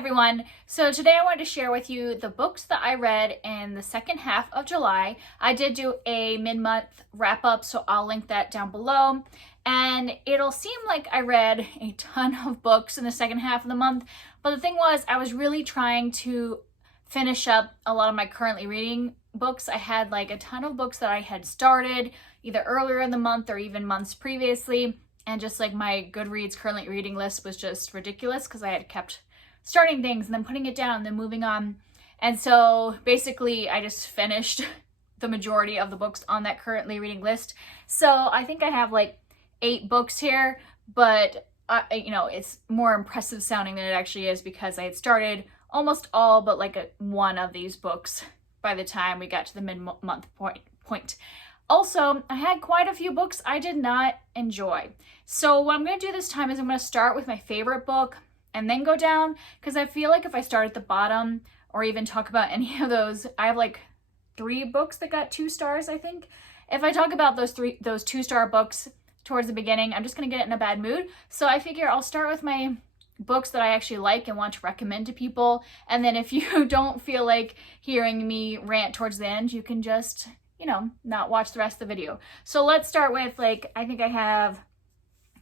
everyone. So today I wanted to share with you the books that I read in the second half of July. I did do a mid-month wrap-up, so I'll link that down below. And it'll seem like I read a ton of books in the second half of the month, but the thing was, I was really trying to finish up a lot of my currently reading books. I had like a ton of books that I had started either earlier in the month or even months previously, and just like my Goodreads currently reading list was just ridiculous because I had kept starting things and then putting it down and then moving on. And so basically I just finished the majority of the books on that currently reading list. So I think I have like 8 books here, but it's more impressive sounding than it actually is because I had started almost all but like one of these books by the time we got to the mid-month point. Also, I had quite a few books I did not enjoy. So what I'm going to do this time is I'm going to start with my favorite book and then go down, because I feel like if I start at the bottom or even talk about any of those, I have like 3 books that got 2 stars, I think. If I talk about those 2-star books towards the beginning, I'm just going to get in a bad mood. So I figure I'll start with my books that I actually like and want to recommend to people. And then if you don't feel like hearing me rant towards the end, you can just, not watch the rest of the video. So let's start with I think I have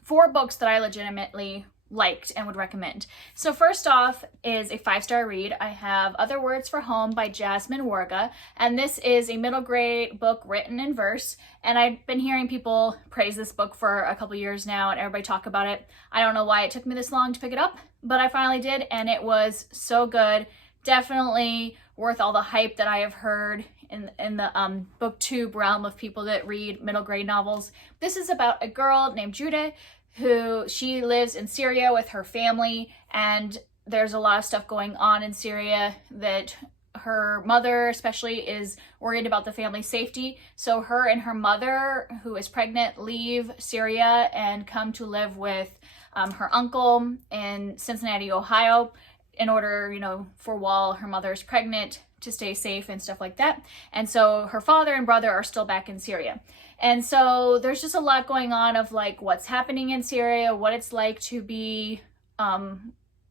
4 books that I legitimately liked and would recommend. So first off is a 5-star read. I have Other Words for Home by Jasmine Warga, and this is a middle grade book written in verse, and I've been hearing people praise this book for a couple years now and everybody talk about it. I don't know why it took me this long to pick it up, but I finally did, and it was so good. Definitely worth all the hype that I have heard in the booktube realm of people that read middle grade novels. This is about a girl named Jodi who she lives in Syria with her family, and there's a lot of stuff going on in Syria that her mother especially is worried about the family's safety. So her and her mother, who is pregnant, leave Syria and come to live with her uncle in Cincinnati, Ohio, in order, for while her mother is pregnant, to stay safe and stuff like that. And so her father and brother are still back in Syria. And so there's just a lot going on of what's happening in Syria, what it's like to be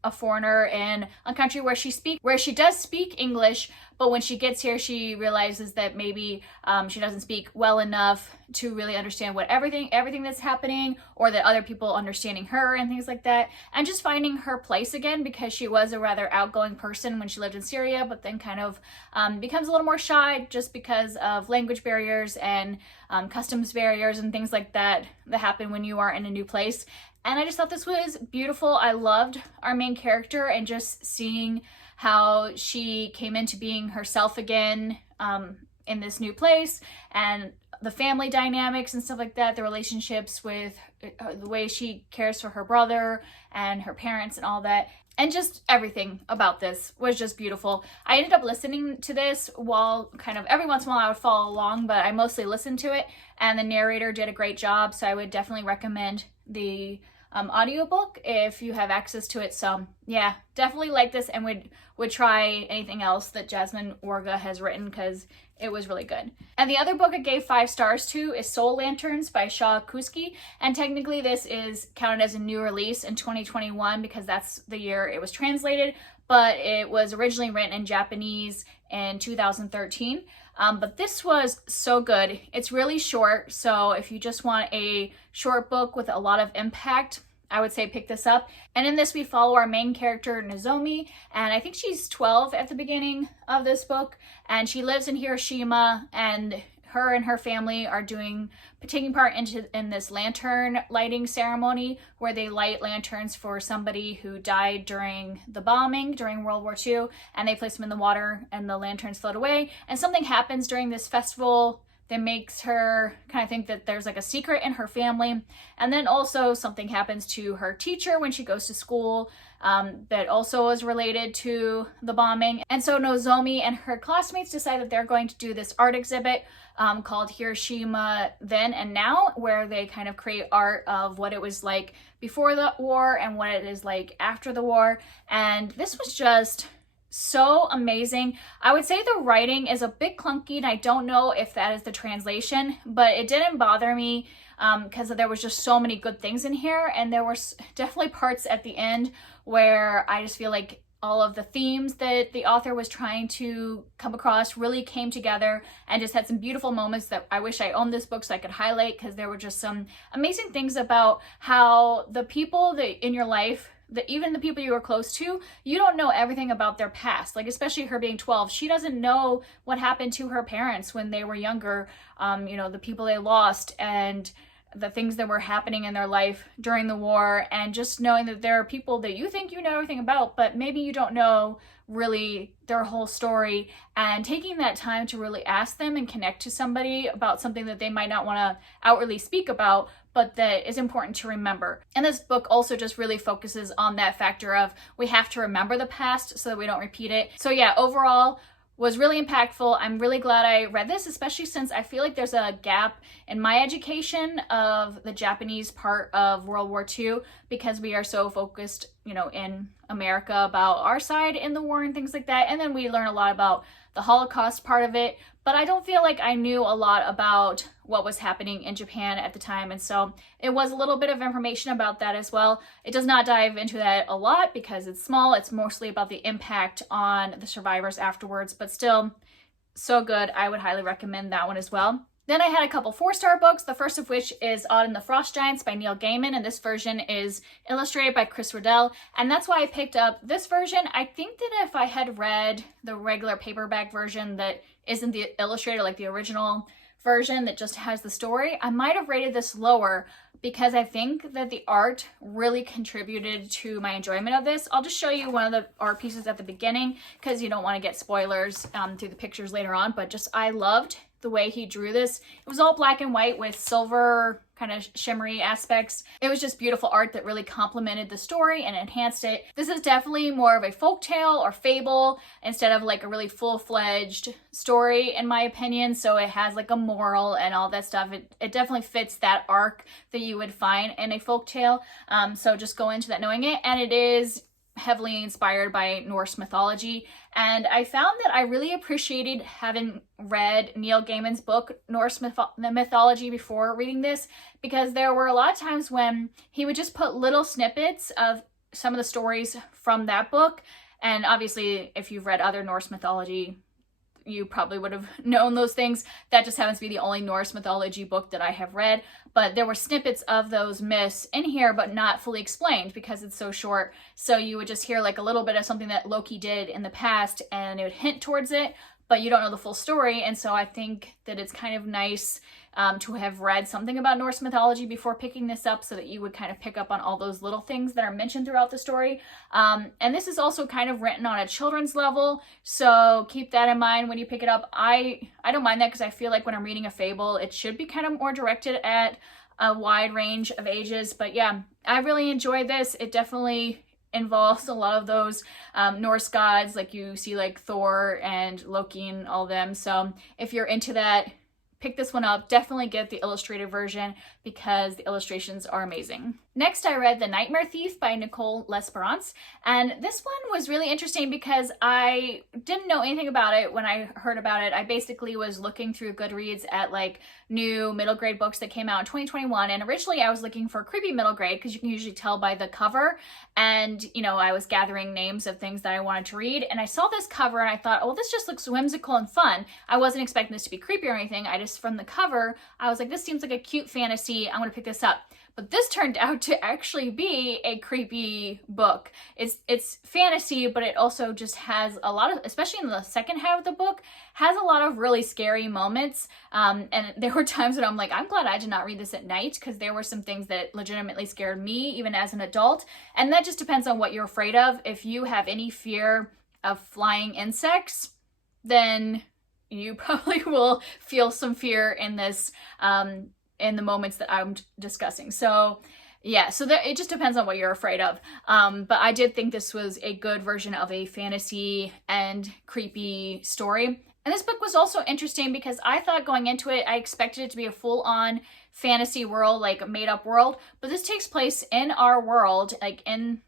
a foreigner in a country where she does speak English, but when she gets here, she realizes that maybe she doesn't speak well enough to really understand what everything that's happening, or that other people understanding her and things like that, and just finding her place again, because she was a rather outgoing person when she lived in Syria, but then kind of becomes a little more shy just because of language barriers and customs barriers and things like that happen when you are in a new place. And I just thought this was beautiful. I loved our main character and just seeing how she came into being herself again in this new place, and the family dynamics and stuff like that, the relationships with the way she cares for her brother and her parents and all that. And just everything about this was just beautiful. I ended up listening to this while every once in a while I would follow along, but I mostly listened to it, and the narrator did a great job. So I would definitely recommend the audiobook if you have access to it. So yeah, definitely like this, and would try anything else that Jasmine Warga has written because it was really good. And the other book I gave 5 stars to is Soul Lanterns by Kuzki, and technically this is counted as a new release in 2021 because that's the year it was translated, but it was originally written in Japanese in 2013. But this was so good. It's really short, so if you just want a short book with a lot of impact, I would say pick this up. And in this we follow our main character Nozomi, and I think she's 12 at the beginning of this book, and she lives in Hiroshima, and her and her family are taking part in this lantern lighting ceremony where they light lanterns for somebody who died during the bombing during World War II, and they place them in the water and the lanterns float away. And something happens during this festival that makes her kind of think that there's a secret in her family. And then also something happens to her teacher when she goes to school that also is related to the bombing. And so Nozomi and her classmates decide that they're going to do this art exhibit called Hiroshima Then and Now, where they kind of create art of what it was like before the war and what it is like after the war. And this was just so amazing. I would say the writing is a bit clunky, and I don't know if that is the translation, but it didn't bother me because there was just so many good things in here, and there were definitely parts at the end where I just feel like all of the themes that the author was trying to come across really came together and just had some beautiful moments that I wish I owned this book so I could highlight, because there were just some amazing things about how the people that in your life, that even the people you were close to, you don't know everything about their past. Like, especially her being 12, she doesn't know what happened to her parents when they were younger, you know, the people they lost and the things that were happening in their life during the war, and just knowing that there are people that you think you know everything about, but maybe you don't know really their whole story, and taking that time to really ask them and connect to somebody about something that they might not want to outwardly speak about, but that is important to remember. And this book also just really focuses on that factor of we have to remember the past so that we don't repeat it. So yeah, overall, was really impactful. I'm really glad I read this, especially since I feel like there's a gap in my education of the Japanese part of World War II, because we are so focused, you know, in America about our side in the war and things like that. And then we learn a lot about the Holocaust part of it, but I don't feel like I knew a lot about what was happening in Japan at the time. And so it was a little bit of information about that as well. It does not dive into that a lot because it's small. It's mostly about the impact on the survivors afterwards, but still so good. I would highly recommend that one as well. Then I had a couple 4-star books, the first of which is Autumn the Frost Giants by Neil Gaiman, and this version is illustrated by Chris Riddell, and that's why I picked up this version. I think that if I had read the regular paperback version that isn't the illustrated, like the original version that just has the story, I might have rated this lower, because I think that the art really contributed to my enjoyment of this. I'll just show you one of the art pieces at the beginning, because you don't want to get spoilers through the pictures later on, but just I loved the way he drew this. It was all black and white with silver kind of shimmery aspects. It was just beautiful art that really complemented the story and enhanced it. This is definitely more of a folktale or fable instead of like a really full-fledged story, in my opinion. So it has like a moral and all that stuff. It definitely fits that arc that you would find in a folktale. So just go into that knowing it. And it is heavily inspired by Norse mythology, and I found that I really appreciated having read Neil Gaiman's book Norse mythology before reading this, because there were a lot of times when he would just put little snippets of some of the stories from that book, and obviously if you've read other Norse mythology you probably would have known those things. That just happens to be the only Norse mythology book that I have read, but there were snippets of those myths in here, but not fully explained because it's so short. So you would just hear like a little bit of something that Loki did in the past and it would hint towards it, but you don't know the full story. And so I think that it's kind of nice to have read something about Norse mythology before picking this up, so that you would kind of pick up on all those little things that are mentioned throughout the story. And this is also kind of written on a children's level, so keep that in mind when you pick it up. I don't mind that, because I feel like when I'm reading a fable, it should be kind of more directed at a wide range of ages. But yeah, I really enjoyed this. It definitely involves a lot of those Norse gods, like you see like Thor and Loki and all them. So if you're into that, pick this one up. Definitely get the illustrated version because the illustrations are amazing. Next, I read The Nightmare Thief by Nicole Lesperance, and this one was really interesting because I didn't know anything about it when I heard about it. I basically was looking through Goodreads at like new middle grade books that came out in 2021, and originally I was looking for creepy middle grade because you can usually tell by the cover, and you know, I was gathering names of things that I wanted to read, and I saw this cover and I thought, oh, this just looks whimsical and fun. I wasn't expecting this to be creepy or anything. I just, from the cover, I was like, this seems like a cute fantasy. I'm gonna pick this up. But this turned out to actually be a creepy book. It's fantasy, but it also just has a lot of, especially in the second half of the book, has a lot of really scary moments. And there were times when I'm like, I'm glad I did not read this at night, because there were some things that legitimately scared me, even as an adult. And that just depends on what you're afraid of. If you have any fear of flying insects, then you probably will feel some fear in this, in the moments that I'm discussing. So yeah, so it just depends on what you're afraid of. But I did think this was a good version of a fantasy and creepy story. And this book was also interesting because I thought going into it, I expected it to be a full-on fantasy world, like a made-up world. But this takes place in our world, like in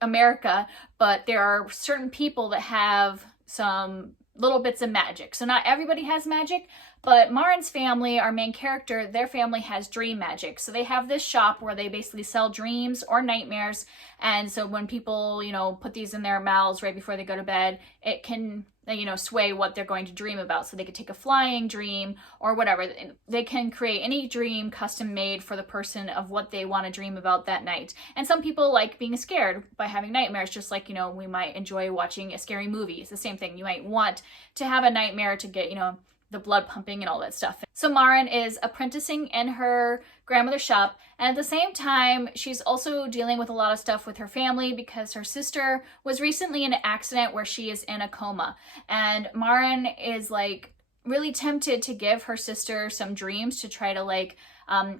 America, but there are certain people that have some little bits of magic. So not everybody has magic, but Marin's family, our main character, their family has dream magic. So they have this shop where they basically sell dreams or nightmares. And so when people, you know, put these in their mouths right before they go to bed, it can, you know, sway what they're going to dream about. So they could take a flying dream or whatever. They can create any dream custom made for the person of what they want to dream about that night. And some people like being scared by having nightmares, just like, you know, we might enjoy watching a scary movie. It's the same thing. You might want to have a nightmare to get, you know, the blood pumping and all that stuff. So Marin is apprenticing in her grandmother's shop, and at the same time she's also dealing with a lot of stuff with her family because her sister was recently in an accident where she is in a coma, and Marin is like really tempted to give her sister some dreams to try to like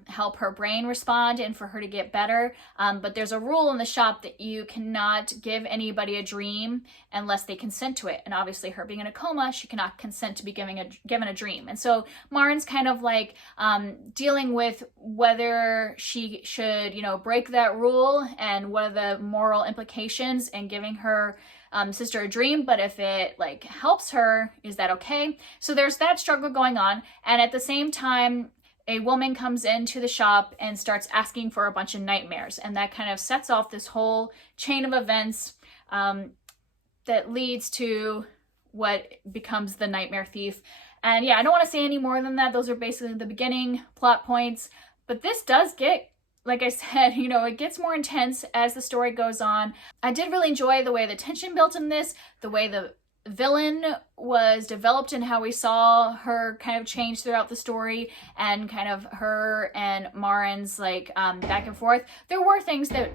help her brain respond and for her to get better. But there's a rule in the shop that you cannot give anybody a dream unless they consent to it. And obviously her being in a coma, she cannot consent to be given a dream. And so Marin's kind of like dealing with whether she should, you know, break that rule and what are the moral implications in giving her sister a dream, but if it like helps her, is that okay? So there's that struggle going on. And at the same time, a woman comes into the shop and starts asking for a bunch of nightmares. And that kind of sets off this whole chain of events that leads to what becomes the nightmare thief. And yeah, I don't want to say any more than that. Those are basically the beginning plot points. But this does get, like I said, you know, it gets more intense as the story goes on. I did really enjoy the way the tension built in this, the way the villain was developed and how we saw her kind of change throughout the story, and kind of her and Marin's like back and forth. There were things that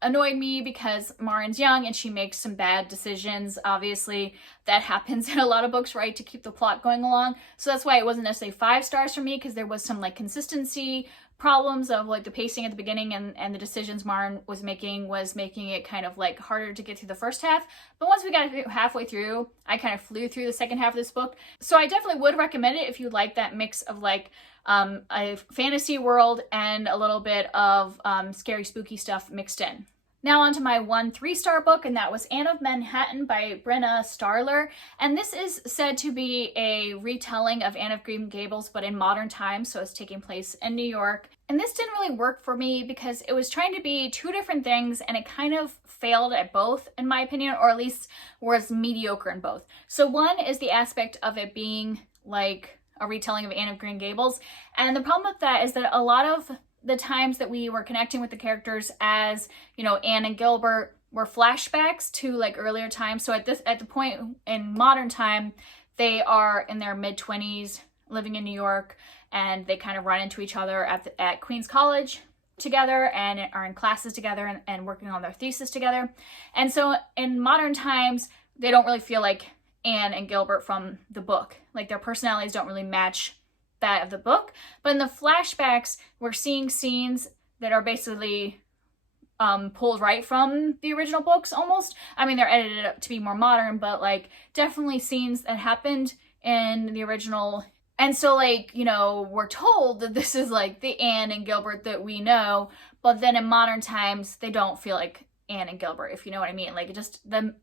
annoyed me because Marin's young and she makes some bad decisions. Obviously that happens in a lot of books, right, to keep the plot going along. So that's why it wasn't necessarily 5 stars for me, because there was some like consistency problems of like the pacing at the beginning, and the decisions Marin was making it kind of like harder to get through the first half. But once we got halfway through, I kind of flew through the second half of this book. So I definitely would recommend it if you like that mix of like a fantasy world and a little bit of scary spooky stuff mixed in. Now on to my 1 3-star book, and that was Anne of Manhattan by Brina Starler. And this is said to be a retelling of Anne of Green Gables, but in modern times, so it's taking place in New York. And this didn't really work for me because it was trying to be 2 different things, and it kind of failed at both, in my opinion, or at least was mediocre in both. So one is the aspect of it being like a retelling of Anne of Green Gables. And the problem with that is that a lot of the times that we were connecting with the characters as, you know, Anne and Gilbert were flashbacks to like earlier times. So at the point in modern time, they are in their mid-20s living in New York, and they kind of run into each other at Queens College together and are in classes together and working on their thesis together. And so in modern times, they don't really feel like Anne and Gilbert from the book. Like their personalities don't really match that of the book. But in the flashbacks, we're seeing scenes that are basically pulled right from the original books almost. I mean, they're edited up to be more modern, but like definitely scenes that happened in the original. And so like, you know, we're told that this is like the Anne and Gilbert that we know, but then in modern times, they don't feel like Anne and Gilbert, if you know what I mean. Like, it just, the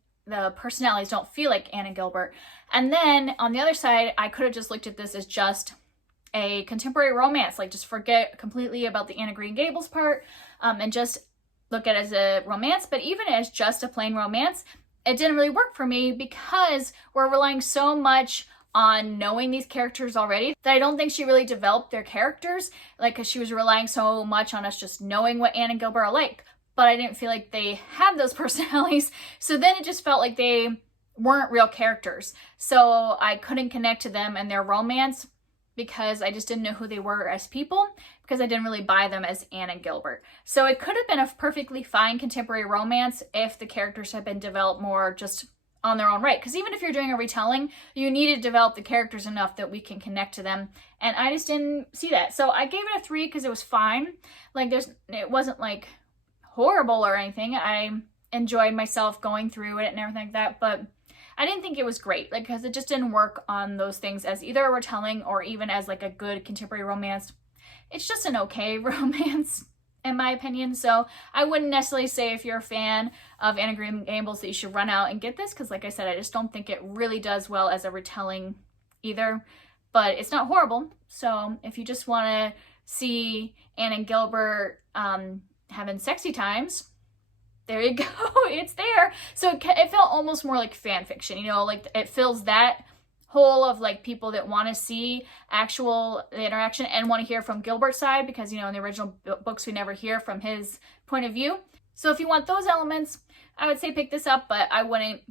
personalities don't feel like Anne and Gilbert. And then on the other side, I could have just looked at this as just a contemporary romance, like just forget completely about the Anne of Green Gables part and just look at it as a romance. But even as just a plain romance, it didn't really work for me because we're relying so much on knowing these characters already that I don't think she really developed their characters, like, because she was relying so much on us just knowing what Anne and Gilbert are like. But I didn't feel like they have those personalities, so then it just felt like they weren't real characters. So I couldn't connect to them and their romance because I just didn't know who they were as people, because I didn't really buy them as Anne and Gilbert. So it could have been a perfectly fine contemporary romance if the characters had been developed more just on their own right. Because even if you're doing a retelling, you need to develop the characters enough that we can connect to them. And I just didn't see that. So I gave it a 3 because it was fine. Like, it wasn't like horrible or anything. I enjoyed myself going through it and everything like that, but I didn't think it was great, like, because it just didn't work on those things as either a retelling or even as like a good contemporary romance. It's just an okay romance in my opinion. So I wouldn't necessarily say if you're a fan of Anna Green Gables that you should run out and get this, because like I said, I just don't think it really does well as a retelling either. But it's not horrible. So if you just want to see Anna and Gilbert having sexy times, there you go. It's there. So it felt almost more like fan fiction, you know, like it fills that hole of like people that want to see actual interaction and want to hear from Gilbert's side, because, you know, in the original books we never hear from his point of view. So if you want those elements, I would say pick this up, but I wouldn't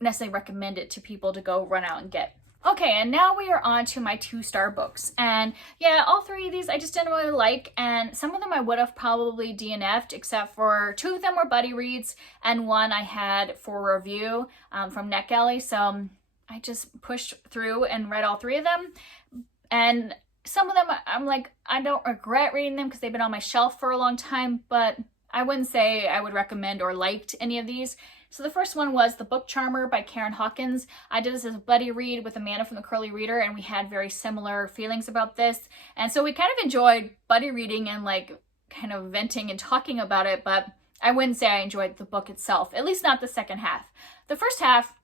necessarily recommend it to people to go run out and get. Okay, and now we are on to my 2-star books. And yeah, all 3 of these I just didn't really like, and some of them I would have probably DNF'd, except for 2 of them were buddy reads, and 1 I had for review from NetGalley. So I just pushed through and read all 3 of them. And some of them I'm like, I don't regret reading them because they've been on my shelf for a long time, but I wouldn't say I would recommend or liked any of these. So the first one was The Book Charmer by Karen Hawkins. I did this as a buddy read with Amanda from the Curly Reader, and we had very similar feelings about this. And so we kind of enjoyed buddy reading and like kind of venting and talking about it, but I wouldn't say I enjoyed the book itself, at least not the second half. The first half,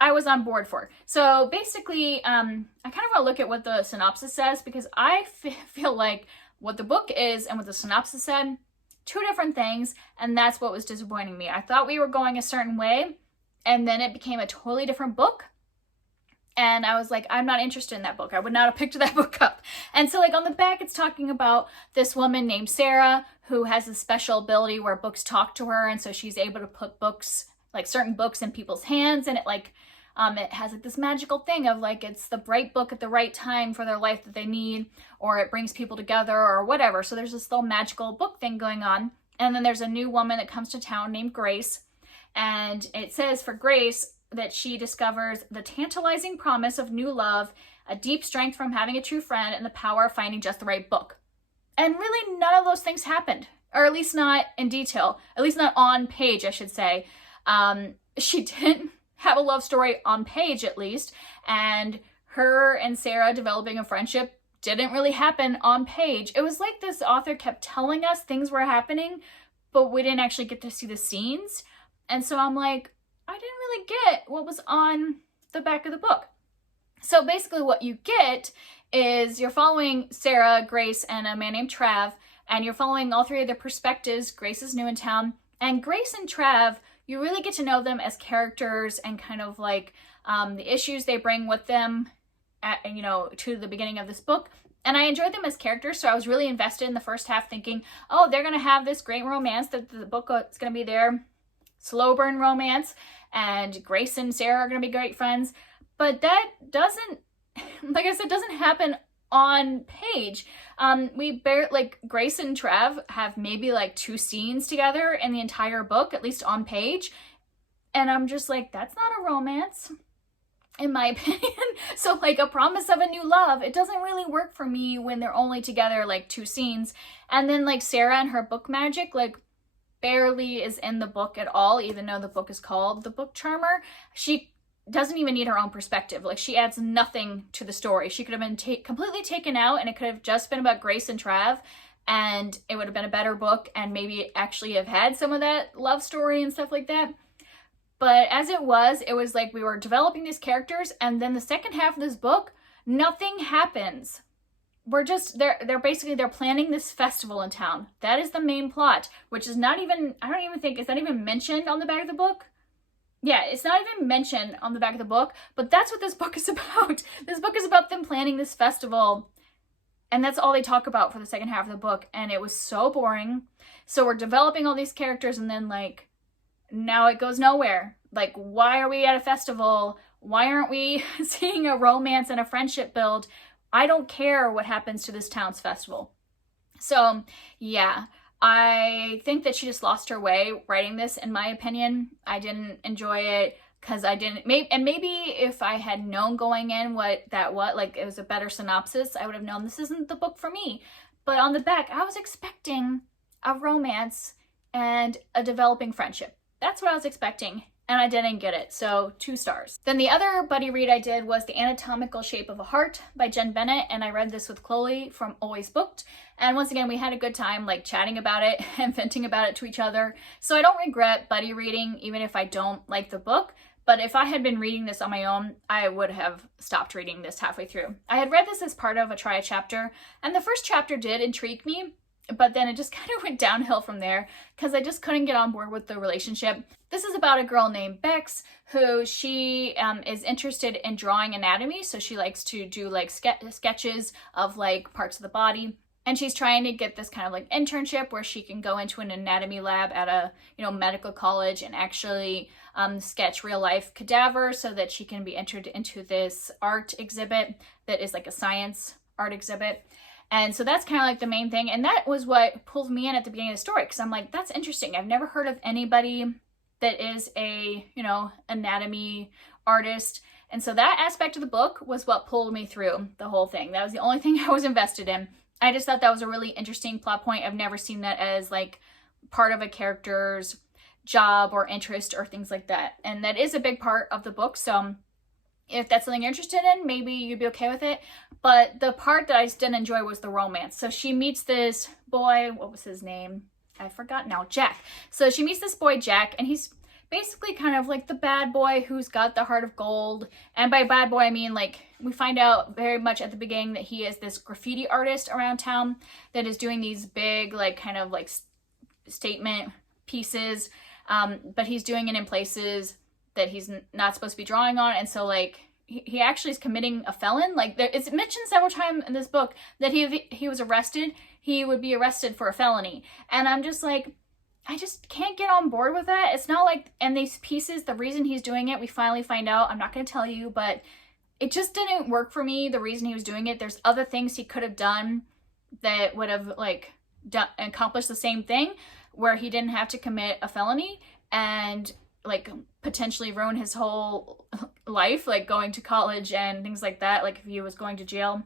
I was on board for. So basically, I kind of want to look at what the synopsis says, because I feel like what the book is and what the synopsis said, 2 different things, and that's what was disappointing me. I thought we were going a certain way, and then it became a totally different book, and I was like, I'm not interested in that book. I would not have picked that book up. And so like on the back, it's talking about this woman named Sarah who has a special ability where books talk to her, and so she's able to put books, like certain books, in people's hands, and it like it has like this magical thing of like it's the right book at the right time for their life that they need, or it brings people together or whatever. So there's this little magical book thing going on. And then there's a new woman that comes to town named Grace, and it says for Grace that she discovers the tantalizing promise of new love, a deep strength from having a true friend, and the power of finding just the right book. And really none of those things happened, or at least not in detail, at least not on page, I should say. She didn't have a love story on page, at least, and her and Sarah developing a friendship didn't really happen on page. It was like this author kept telling us things were happening, but we didn't actually get to see the scenes. And so I'm like, I didn't really get what was on the back of the book. So basically what you get is you're following Sarah, Grace, and a man named Trav, and you're following all 3 of their perspectives. Grace is new in town, and Grace and Trav, you really get to know them as characters and kind of like the issues they bring with them to the beginning of this book. And I enjoyed them as characters, so I was really invested in the first half thinking, oh, they're going to have this great romance, that the book is going to be their slow burn romance, and Grace and Sarah are going to be great friends. But that doesn't, like I said, doesn't happen on page. Grace and Trav have maybe like 2 scenes together in the entire book, at least on page. And I'm just like, that's not a romance, in my opinion. So like a promise of a new love, it doesn't really work for me when they're only together like 2 scenes. And then like Sarah and her book magic, like barely is in the book at all, even though the book is called The Book Charmer. She doesn't even need her own perspective. Like she adds nothing to the story. She could have been completely taken out, and it could have just been about Grace and Trav, and it would have been a better book and maybe actually have had some of that love story and stuff like that. But as it was like we were developing these characters, and then the second half of this book, nothing happens. They're planning this festival in town. That is the main plot, which is not even, I don't even think, it's not even mentioned on the back of the book. Yeah, it's not even mentioned on the back of the book, but that's what this book is about. This book is about them planning this festival, and that's all they talk about for the second half of the book, and it was so boring. So we're developing all these characters, and then, like, now it goes nowhere. Like, why are we at a festival? Why aren't we seeing a romance and a friendship build? I don't care what happens to this town's festival. So, yeah. I think that she just lost her way writing this, in my opinion. I didn't enjoy it because I didn't, maybe if I had known going in like it was a better synopsis, I would have known this isn't the book for me. But on the back, I was expecting a romance and a developing friendship. That's what I was expecting. and I didn't get it, so 2 stars. Then the other buddy read I did was The Anatomical Shape of a Heart by Jenn Bennett, and I read this with Chloe from Always Booked. And once again, we had a good time like chatting about it and venting about it to each other. So I don't regret buddy reading, even if I don't like the book. But if I had been reading this on my own, I would have stopped reading this halfway through. I had read this as part of a try chapter, and the first chapter did intrigue me, but then it just kind of went downhill from there because I just couldn't get on board with the relationship. This is about a girl named Bex who she is interested in drawing anatomy. So she likes to do like sketches of like parts of the body. And she's trying to get this kind of like internship where she can go into an anatomy lab at a, medical college and actually sketch real life cadavers so that she can be entered into this art exhibit that is like a science art exhibit. And so that's kind of like the main thing. And that was what pulled me in at the beginning of the story, because I'm like, that's interesting. I've never heard of anybody that is a, anatomy artist. And so that aspect of the book was what pulled me through the whole thing. That was the only thing I was invested in. I just thought that was a really interesting plot point. I've never seen that as like part of a character's job or interest or things like that. And that is a big part of the book. So if that's something you're interested in, maybe you'd be okay with it. But the part that I just didn't enjoy was the romance. So she meets this boy, what was his name? I forgot now, Jack. So she meets this boy, Jack, and he's basically kind of like the bad boy who's got the heart of gold. And by bad boy, I mean like we find out very much at the beginning that he is this graffiti artist around town that is doing these big like kind of like statement pieces. But he's doing it in places that he's not supposed to be drawing on. And so like he actually is committing a felon. Like it's mentioned several times in this book that he was arrested. He would be arrested for a felony. And I'm just like, I just can't get on board with that. It's not like, and these pieces, the reason he's doing it, we finally find out, I'm not going to tell you, but it just didn't work for me, the reason he was doing it. There's other things he could have done that would have like accomplished the same thing, where he didn't have to commit a felony and like potentially ruin his whole life, like going to college and things like that, like if he was going to jail.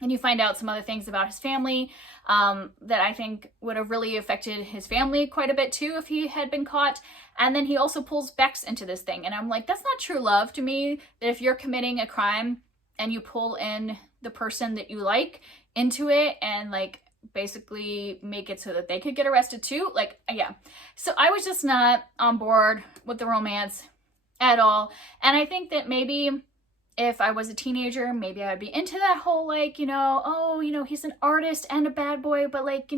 And you find out some other things about his family that I think would have really affected his family quite a bit too if he had been caught. And then he also pulls Bex into this thing. And I'm like, that's not true love to me, that if you're committing a crime and you pull in the person that you like into it and like basically make it so that they could get arrested too. Like, yeah. So I was just not on board with the romance at all. And I think that maybe if I was a teenager, maybe I'd be into that whole like, he's an artist and a bad boy, but like,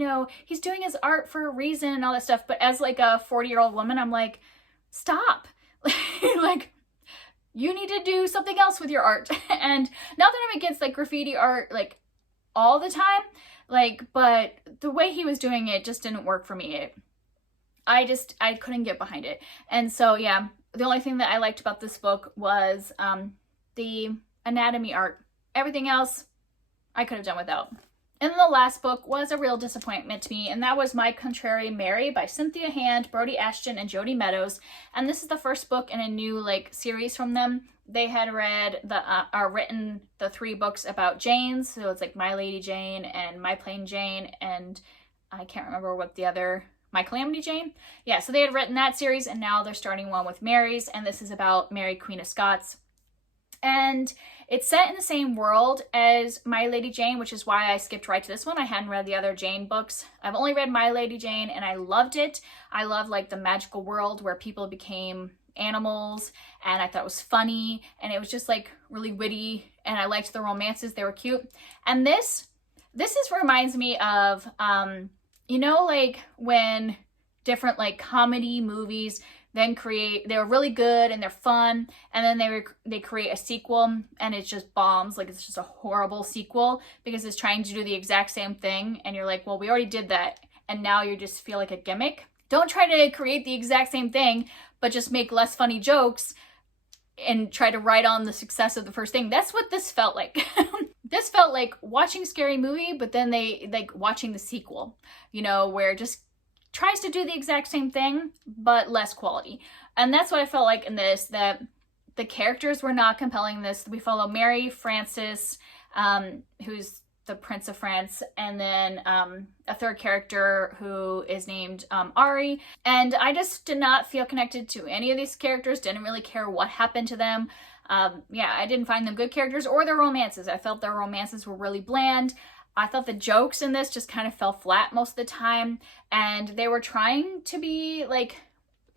he's doing his art for a reason and all that stuff. But as like a 40-year-old woman, I'm like, stop. Like, you need to do something else with your art. And not that I'm against like graffiti art like all the time, like, but the way he was doing it just didn't work for me. I couldn't get behind it. And so, yeah, the only thing that I liked about this book was the anatomy art. Everything else I could have done without. And then the last book was a real disappointment to me, and that was My Contrary Mary by Cynthia Hand, Brodi Ashton, and Jodi Meadows. And this is the first book in a new like series from them. They had written the 3 books about Janes, so it's like My Lady Jane and My Plain Jane, and I can't remember what the other, My Calamity Jane? Yeah, so they had written that series, and now they're starting one with Mary's, and this is about Mary, Queen of Scots. And it's set in the same world as My Lady Jane, which is why I skipped right to this one. I hadn't read the other Jane books. I've only read My Lady Jane, and I loved it. I love like the magical world where people became animals, and I thought it was funny, and it was just like really witty, and I liked the romances. They were cute. And this reminds me of like when different like comedy movies then they're really good and they're fun, and then they create a sequel and it just bombs. Like it's just a horrible sequel because it's trying to do the exact same thing, and you're like, well, we already did that, and now you just feel like a gimmick. Don't try to create the exact same thing, but just make less funny jokes and try to ride on the success of the first thing. That's what this felt like. This felt like watching a scary movie, but then they like watching the sequel, where it just tries to do the exact same thing, but less quality. And that's what I felt like in this, that the characters were not compelling. We follow Mary Frances, who's the Prince of France, and then a third character who is named Ari. And I just did not feel connected to any of these characters, didn't really care what happened to them. Yeah, I didn't find them good characters or their romances. I felt their romances were really bland. I thought the jokes in this just kind of fell flat most of the time, and they were trying to be like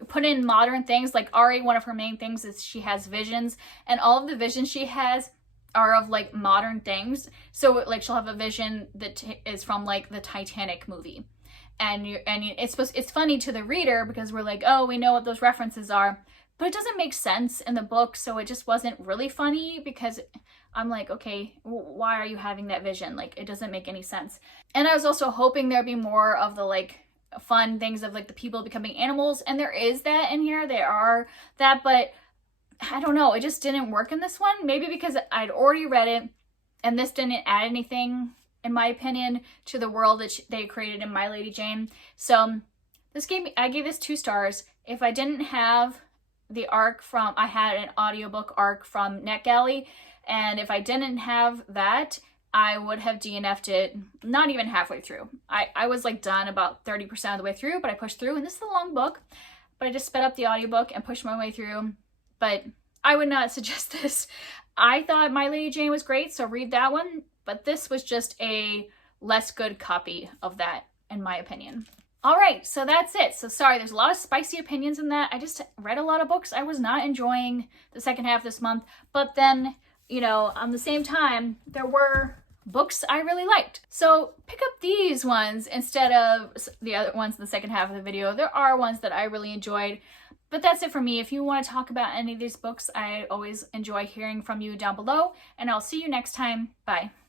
put in modern things. Like Ari, one of her main things is she has visions, and all of the visions she has are of like modern things. So like she'll have a vision that is from like the Titanic movie, and it's funny to the reader because we're like, oh, we know what those references are, but it doesn't make sense in the book, so it just wasn't really funny because I'm like, okay, why are you having that vision? Like, it doesn't make any sense. And I was also hoping there'd be more of the like fun things of like the people becoming animals, and there is that in here. There are that, but I don't know, it just didn't work in this one. Maybe because I'd already read it and this didn't add anything, in my opinion, to the world that they created in My Lady Jane. So this game, I gave this 2 stars. If I didn't have the arc from, I had an audiobook arc from NetGalley, and if I didn't have that, I would have DNF'd it not even halfway through. I was like done about 30% of the way through, but I pushed through, and this is a long book, but I just sped up the audiobook and pushed my way through. But I would not suggest this. I thought My Lady Jane was great, so read that one, but this was just a less good copy of that, in my opinion. All right, so that's it. So sorry, there's a lot of spicy opinions in that. I just read a lot of books I was not enjoying the second half this month, but then, you know, on the same time, there were books I really liked. So pick up these ones instead of the other ones in the second half of the video. There are ones that I really enjoyed. But that's it for me. If you want to talk about any of these books, I always enjoy hearing from you down below, and I'll see you next time. Bye.